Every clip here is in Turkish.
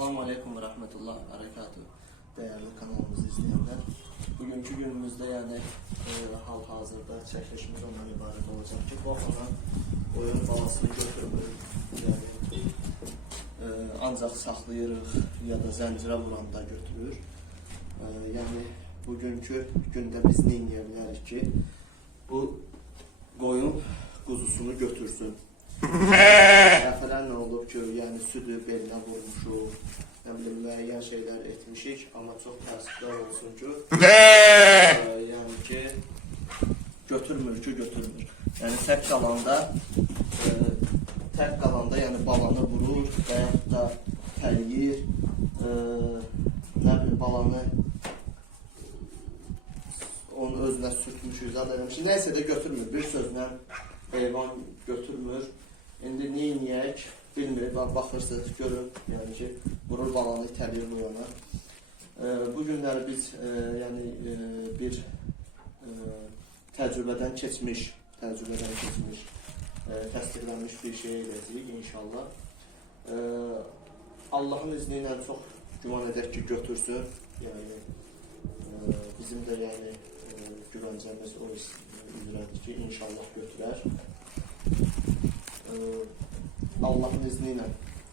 Selamun Aleyküm ve Rahmetullah Berekatuhu. Değerli kanalımızı izleyenler. Bugünkü günümüzde yani e, hal hazırda çekilişimiz ondan ibaret olacak ki Bofana oyun balasını götürmür. Yani e, ancak saxlayırıq ya da zəncirə vuranda götürür. E, yəni bugünkü gündə biz nə edə bilərik ki, bu qoyun quzusunu götürsün. Dəfələr nə olub ki, yəni südü belinə vurmuşuq, nə bilim müəyyən şeylər etmişik, amma çox təəssüflər olsun ki, e, yəni ki götürmür ki, götürmür. Yəni tək qalanda e, tək qalanda yəni balanı vurur və yaxud da təliyir, e, nə bilim balanı onu özünə sürtmüşük, zad eləmişik. Nəysə də götürmür. Bir sözlə heyvan götürmür. İndi nə edək bilmirik. Bax baxırsınız, görün, yəni ki, vurur balanı itələyir bu yana. Bu günləri biz e, yəni e, bir e, təcrübədən keçmiş, təcrübədən keçmiş, e, təsdiqlənmiş bir şey edəcəyik inşallah. Allahın izni ilə çox güman edək ki, götürsün. Yəni e, bizim də yəni e, o üzrədir ki, inşallah götürər. E, Allahın izni ilə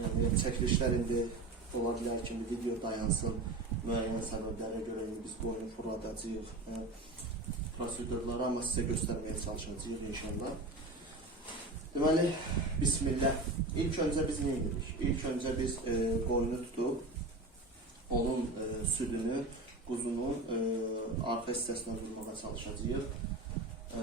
yəni çəkilişlər indi ola bilər ki, video dayansın müəyyən səbəblərə görə biz qoyunu fırladacağıq. Hə, prosedurları amma sizə göstərməyə çalışacağıq inşallah. Deməli, bismillah. İlk öncə biz nə edirik? İlk öncə biz e, qoyunu tutub onun e, südünü quzunun e, arxa hissəsinə vurmağa çalışacağıq. E,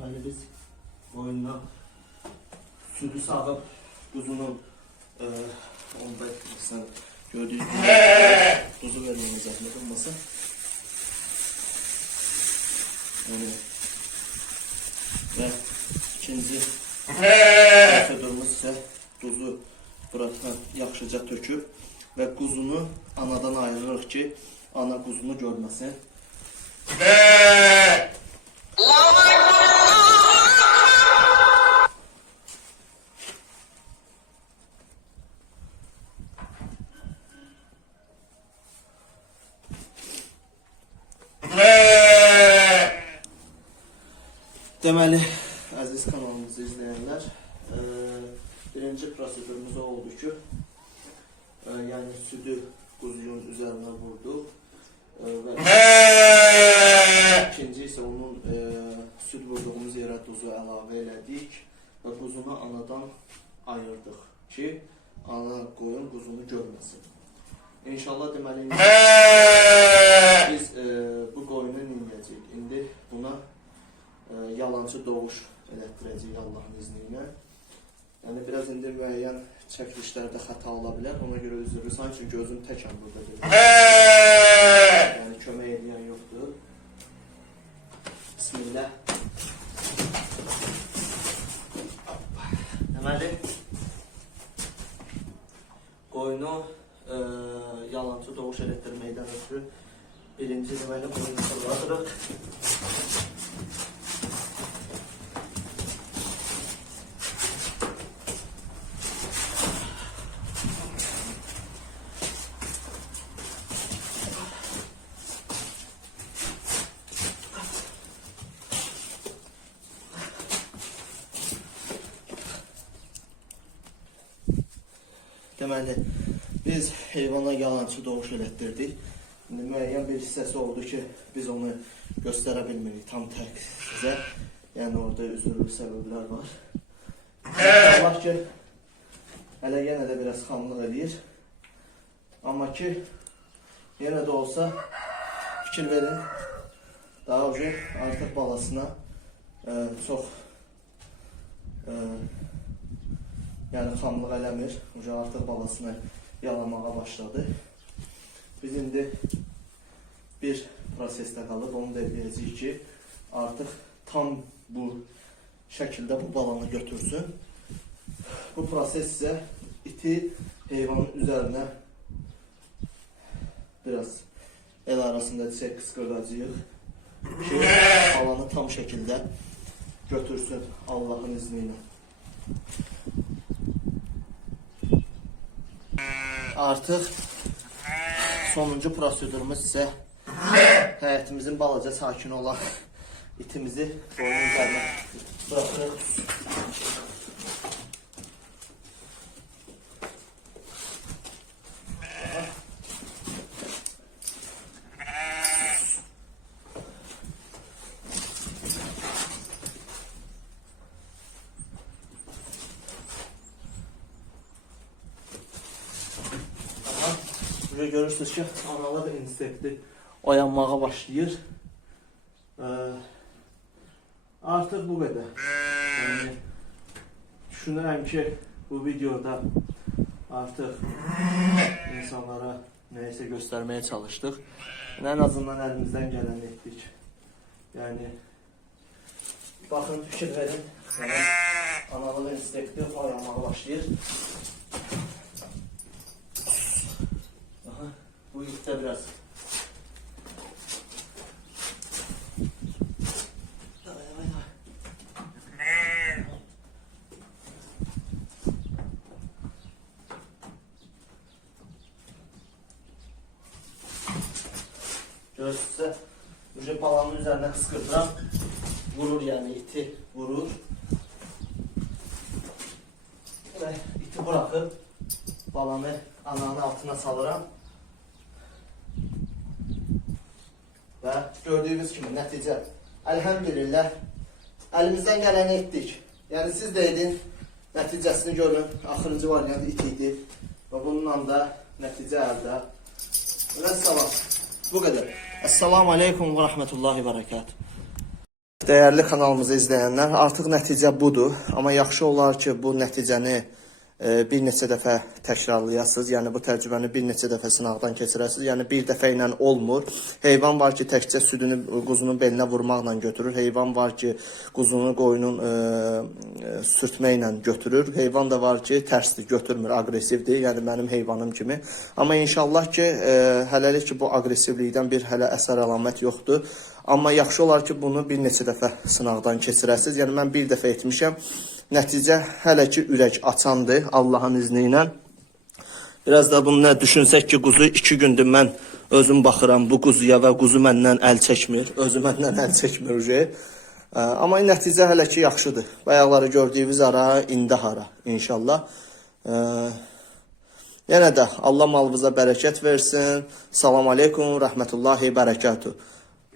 Deməli biz qoyundan südü sağıb quzunun e, onda sən gördüyünüz gibi quzu verməyə zəhmət olmasın. Yəni və ikinci prosedurumuz isə duzu burada yaxşıca töküb və quzunu anadan ayırırıq ki, ana quzunu görməsin. Birinci prosedurumuz o oldu ki, e, yəni südü quzunun üzərinə vurduq e, və ikinci isə onun e, süd vurduğumuz yerə duzu əlavə elədik və quzunu anadan ayırdıq ki, ana qoyun quzunu görməsin. İnşallah deməli biz e, bu qoyunu dinləyəcəyik. İndi buna e, yalancı doğuş elətdirəcəyik Allahın izni ilə. Yəni biraz indi müəyyən çəkilişlərdə xəta ola bilər. Ona görə üzrlü sanki çünki özüm təkəm burada dedim. Yəni kömək edən yoxdur. Bismillah. Deməli qoyunu e, yalancı doğuş elətdirməkdən ötürü birinci deməli qoyunu fırladırıq. Deməli, biz heyvana yalançı doğuş elətdirdik. İndi müəyyən bir hissəsi oldu ki, biz onu göstərə bilmirik tam tək sizə. Yəni orada üzürlü səbəblər var. İnşallah ki, hələ yenə də biraz xamlıq eləyir. Amma ki, yenə də olsa fikir verin. Daha önce artıq balasına e, çox e, yəni xamlıq eləmir. Uca artıq balasını yalamağa başladı. Biz indi bir prosesdə qalıb onu da eləyəcəyik ki, artıq tam bu şəkildə bu balanı götürsün. Bu proses isə iti heyvanın üzərinə biraz el arasında çək qısqırdacağıq ki, balanı tam şəkildə götürsün Allahın izni ilə. Artıq sonuncu prosedurumuz isə həyətimizin balaca sakini olan itimizi boynun üzərinə buraxırıq. Burada görürsünüz ki analar insekti oyanmağa başlayır. Ee, artık bu kadar. Yani düşünürəm ki bu videoda artık insanlara neyse göstermeye çalıştık. Yani en azından elimizden geleni ettik. Yani bakın fikir verin. Analar insekti oyanmağa başlayır. da biraz. Şurası Müce palanın üzerine kıskırtıran vurur yani iti vurur. Ve iti bırakıp balanı anağının altına salıran Və gördüyünüz kimi nəticə əlhəmdülillah əlimizdən gələni etdik. Yəni siz də edin, nəticəsini görün. Axırıncı variant it idi və bununla da nəticə əldə. Və salam. Bu qədər. Assalamu aleykum və rəhmətullahi və bərəkət. Dəyərli kanalımızı izləyənlər, artıq nəticə budur. Amma yaxşı olar ki, bu nəticəni bir neçə dəfə təkrarlayasınız. Yəni bu təcrübəni bir neçə dəfə sınaqdan keçirəsiniz. Yəni bir dəfə ilə olmur. Heyvan var ki, təkcə südünü quzunun belinə vurmaqla götürür. Heyvan var ki, quzunu qoyunun e, e, sürtməklə götürür. Heyvan da var ki, tərsdir, götürmür, aqressivdir. Yəni mənim heyvanım kimi. Amma inşallah ki, e, hələlik ki bu aqressivlikdən bir hələ əsər əlamət yoxdur. Amma yaxşı olar ki, bunu bir neçə dəfə sınaqdan keçirəsiniz. Yəni mən bir dəfə etmişəm. Nəticə hələ ki ürək açandır Allahın izni. Biraz da bunu nə düşünsək ki, quzu 2 gündür mən özüm baxıram bu quzuya və quzu məndən əl çəkmir. Özü məndən əl çəkmir uje. Amma nəticə hələ ki yaxşıdır. Bayaqları gördüyünüz ara, indi hara inşallah. Ə, Yenə də Allah malınıza bərəkət versin. Salam aleykum, rəhmətullahi, bərəkatuh.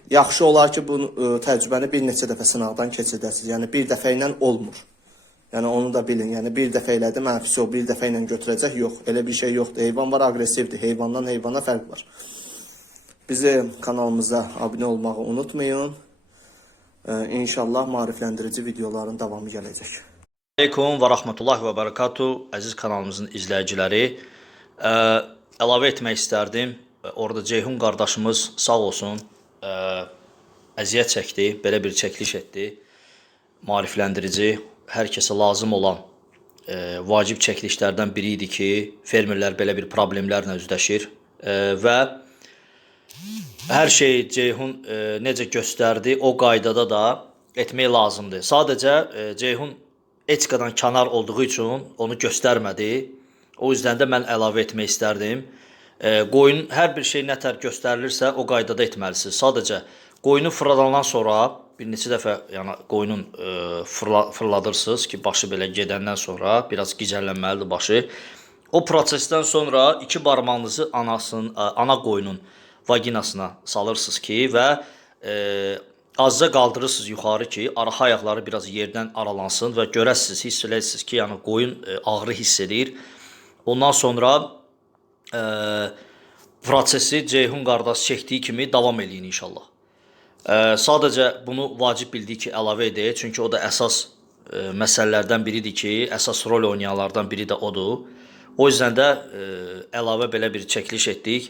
Yaxşı olar ki, bu ə, təcrübəni bir neçə dəfə sınaqdan keçirdəsiniz. Yəni bir dəfə ilə olmur. Yəni onu da bilin. Yəni bir dəfə elədi, mən o bir dəfə ilə götürəcək. Yox, elə bir şey yoxdur. Heyvan var aqressivdir. Heyvandan heyvana fərq var. Bizim kanalımıza abunə olmağı unutmayın. Ə, İnşallah maarifləndirici videoların davamı gələcək. Aleyküm və rahmetullahi və barakatuh əziz kanalımızın izləyiciləri. Ə, əlavə etmək istərdim. Ə, Orada Ceyhun qardaşımız sağ olsun, ə, əziyyət çəkdi, belə bir çəkiliş etdi. Maarifləndirici, hər kəsə lazım olan ə, vacib çəkilişlərdən biri idi ki, fermerlər belə bir problemlərlə üzləşir ə, və hər şey Ceyhun e, necə göstərdi, o qaydada da etmək lazımdır. Sadəcə e, Ceyhun etikadan kənar olduğu üçün onu göstərmədi. O yüzden də mən əlavə etmək istərdim. E, qoyun hər bir şey nətər göstərilirsə, o qaydada etməlisiniz. Sadəcə qoyunu fırladandan sonra bir neçə dəfə yəni qoyunun e, fırla, fırladırsınız ki, başı belə gedəndən sonra biraz gicəllənməlidir başı. O prosesdən sonra iki barmağınızı anasının, ə, ana qoyunun vaginasına salırsınız ki və e, azca qaldırırsınız yuxarı ki, arxa ayaqları biraz yerdən aralansın və görəsiniz, hiss eləsiniz ki, yəni qoyun e, ağrı hiss edir. Ondan sonra e, prosesi Ceyhun qardaş çəkdiyi kimi davam eləyin inşallah. Ə, sadəcə bunu vacib bildik ki, əlavə edək, çünki o da əsas ə, məsələlərdən biridir ki, əsas rol oynayanlardan biri də odur. O yüzden də ə, əlavə belə bir çəkiliş etdik.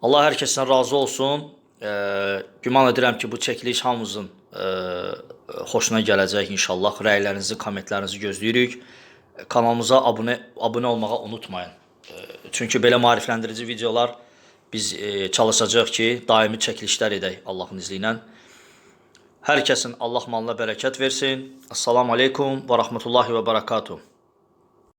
Allah hər kəsdən razı olsun. Ə, güman edirəm ki, bu çəkiliş hamımızın ə, xoşuna gələcək inşallah. Rəylərinizi, kommentlərinizi gözləyirik. Kanalımıza abunə abunə olmağı unutmayın. Ə, Çünki belə maarifləndirici videolar biz e, çalışacağıq ki, daimi çəkilişlər edək Allahın izni ilə. Hər kəsin Allah malına bərəkət versin. Assalamu aleykum və rahmetullahi və barakatuh.